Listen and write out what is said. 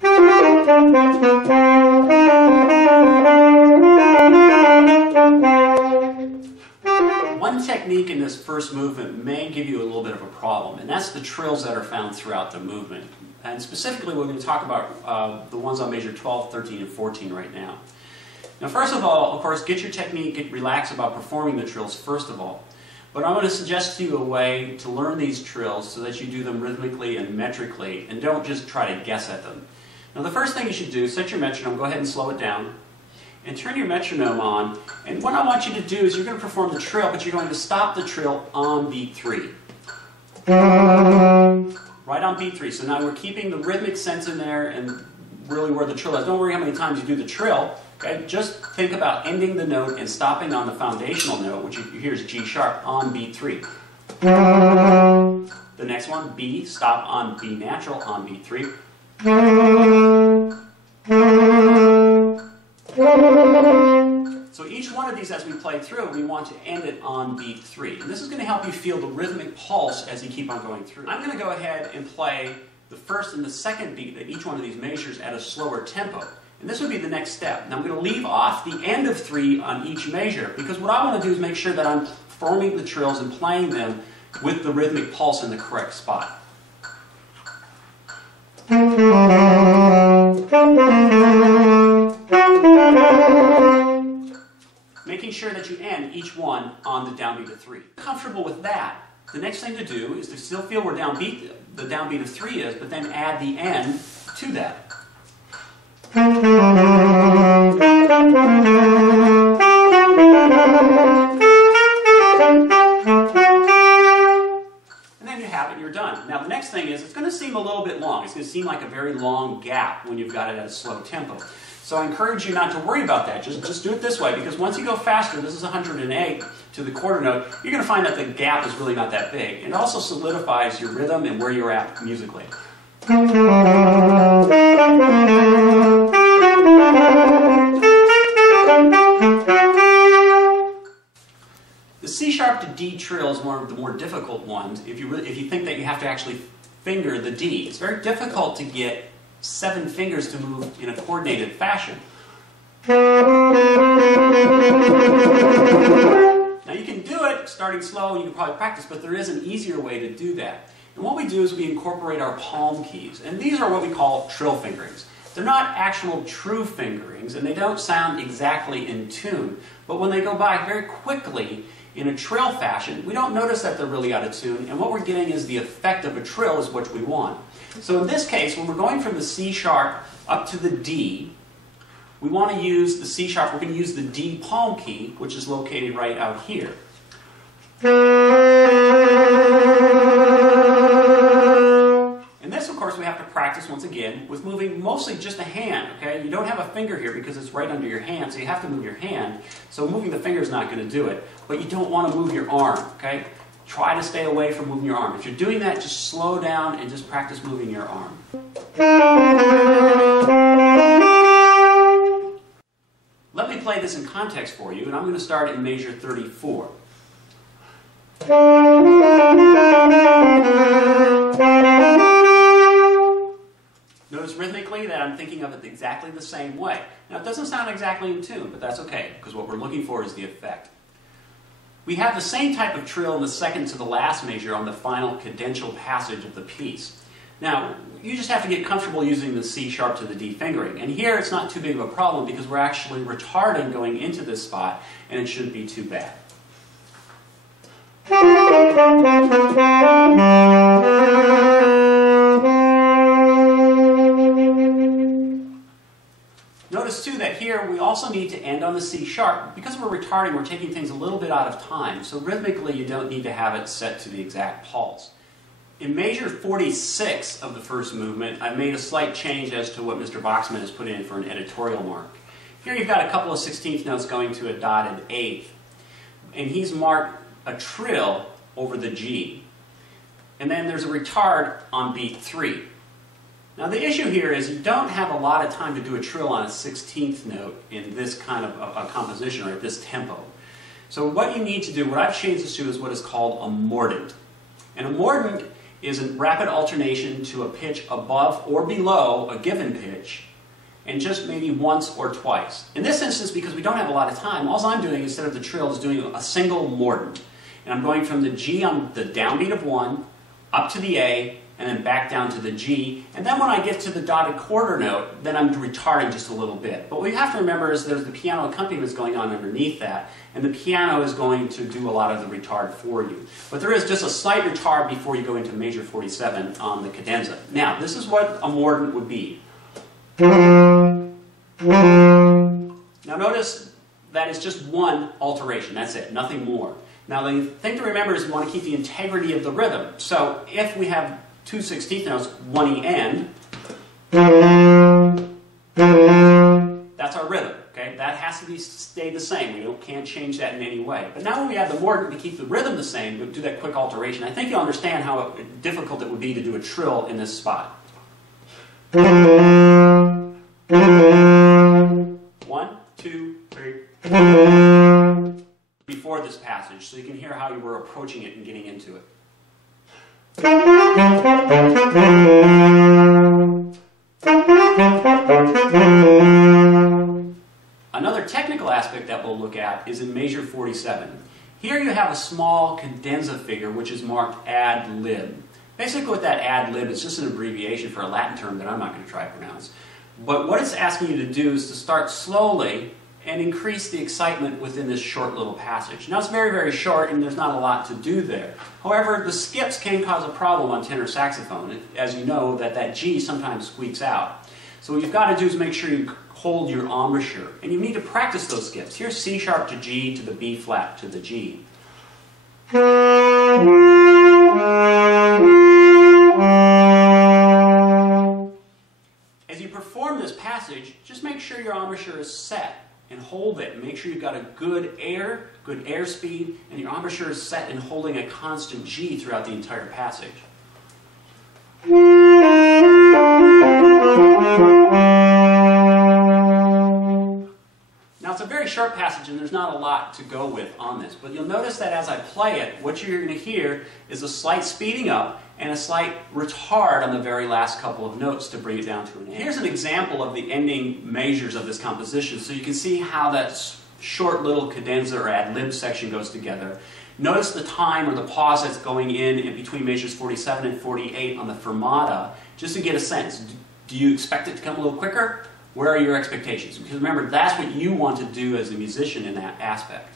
One technique in this first movement may give you a little bit of a problem, and that's the trills that are found throughout the movement. And specifically, we're going to talk about the ones on measure 12, 13, and 14 right now. Now, first of all, of course, get your technique, get relaxed about performing the trills first of all. But I'm going to suggest to you a way to learn these trills so that you do them rhythmically and metrically, and don't just try to guess at them. Now, the first thing you should do is set your metronome, go ahead and slow it down, and turn your metronome on. And what I want you to do is you're going to perform the trill, but you're going to stop the trill on beat 3. Right on beat 3. So now we're keeping the rhythmic sense in there and really where the trill is. Don't worry how many times you do the trill. Okay? Just think about ending the note and stopping on the foundational note, which you hear is G sharp, on beat 3. The next one, B, stop on B natural on beat 3. So each one of these, as we play through, we want to end it on beat 3. And this is going to help you feel the rhythmic pulse as you keep on going through. I'm going to go ahead and play the first and the second beat of each one of these measures at a slower tempo. And this would be the next step. Now I'm going to leave off the end of 3 on each measure, because what I want to do is make sure that I'm forming the trills and playing them with the rhythmic pulse in the correct spot. Making sure that you end each one on the downbeat of 3. Comfortable with that, the next thing to do is to still feel where the downbeat of 3 is, but then add the end to that. And then you have it, you're done. Now the next thing is, it's going to seem a little bit long. It's going to seem like a very long gap when you've got it at a slow tempo. So I encourage you not to worry about that. Just do it this way, because once you go faster, this is 108 to the quarter note, you're going to find that the gap is really not that big. It also solidifies your rhythm and where you're at musically. The C sharp to D trill is one of the more difficult ones if you think that you have to actually finger the D. It's very difficult to get 7 fingers to move in a coordinated fashion. Now you can do it starting slow, and you can probably practice, but there is an easier way to do that. And what we do is we incorporate our palm keys, and these are what we call trill fingerings. They're not actual true fingerings, and they don't sound exactly in tune, but when they go by very quickly in a trill fashion, we don't notice that they're really out of tune, and what we're getting is the effect of a trill is what we want. So in this case, when we're going from the C sharp up to the D, we want to use the C sharp, we're going to use the D palm key, which is located right out here. And this, of course, we have to practice once again with moving mostly just a hand, okay? You don't have a finger here because it's right under your hand, so you have to move your hand. So moving the finger is not going to do it. But you don't want to move your arm, okay? Try to stay away from moving your arm. If you're doing that, just slow down and just practice moving your arm. Let me play this in context for you, and I'm going to start in measure 34. Notice rhythmically that I'm thinking of it exactly the same way. Now it doesn't sound exactly in tune, but that's okay, because what we're looking for is the effect. We have the same type of trill in the second to the last measure on the final cadential passage of the piece. Now, you just have to get comfortable using the C sharp to the D fingering. And here it's not too big of a problem because we're actually retarding going into this spot, and it shouldn't be too bad. Notice too that here we also need to end on the C sharp. Because we're retarding, we're taking things a little bit out of time, so rhythmically you don't need to have it set to the exact pulse. In measure 46 of the first movement, I've made a slight change as to what Mr. Boxman has put in for an editorial mark. Here you've got a couple of 16th notes going to a dotted eighth, and he's marked a trill over the G. And then there's a retard on beat 3. Now the issue here is you don't have a lot of time to do a trill on a 16th note in this kind of a composition or at this tempo. So what you need to do, what I've changed this to, is what is called a mordant. And a mordant is a rapid alternation to a pitch above or below a given pitch, and just maybe once or twice. In this instance, because we don't have a lot of time, all I'm doing instead of the trill is doing a single mordent. And I'm going from the G on the downbeat of 1, up to the A, and then back down to the G. And then when I get to the dotted quarter note, then I'm retarding just a little bit. But what you have to remember is there's the piano accompaniment going on underneath that, and the piano is going to do a lot of the retard for you. But there is just a slight retard before you go into major 47 on the cadenza. Now, this is what a mordent would be. Now notice that it's just one alteration, that's it, nothing more. Now the thing to remember is we want to keep the integrity of the rhythm. So if we have 2 16th notes, 1 E end, that's our rhythm. Okay? That has to stay the same. We can't change that in any way. But now when we add the mordent to keep the rhythm the same, we'll do that quick alteration. I think you'll understand how difficult it would be to do a trill in this spot. 1, 2, 3. Before this passage, so you can hear how you were approaching it and getting into it. Another technical aspect that we'll look at is in major 47. Here you have a small cadenza figure which is marked ad lib. Basically what that ad lib is just an abbreviation for a Latin term that I'm not going to try to pronounce. But what it's asking you to do is to start slowly and increase the excitement within this short little passage. Now it's very, very short and there's not a lot to do there. However, the skips can cause a problem on tenor saxophone. As you know, that G sometimes squeaks out. So what you've got to do is make sure you hold your embouchure. And you need to practice those skips. Here's C sharp to G to the B flat to the G. As you perform this passage, just make sure your embouchure is set and hold it. Make sure you've got a good air speed, and your embouchure is set and holding a constant G throughout the entire passage. Now it's a very short passage and there's not a lot to go with on this, but you'll notice that as I play it, what you're going to hear is a slight speeding up and a slight retard on the very last couple of notes to bring it down to an end. Here's an example of the ending measures of this composition, so you can see how that short little cadenza or ad lib section goes together. Notice the time or the pause that's going in between measures 47 and 48 on the fermata, just to get a sense. Do you expect it to come a little quicker? Where are your expectations? Because remember, that's what you want to do as a musician in that aspect.